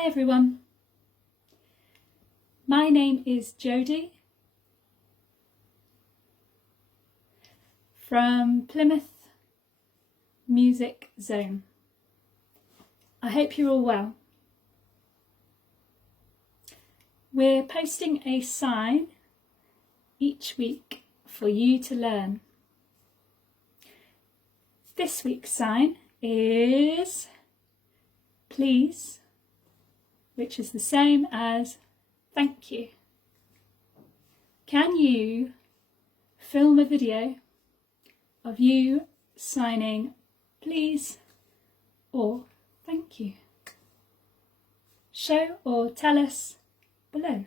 Hi everyone, my name is Jodie from Plymouth Music Zone. I hope you're all well. We're posting a sign each week for you to learn. This week's sign is please, which is the same as thank you. Can you film a video of you signing please or thank you? Show or tell us below.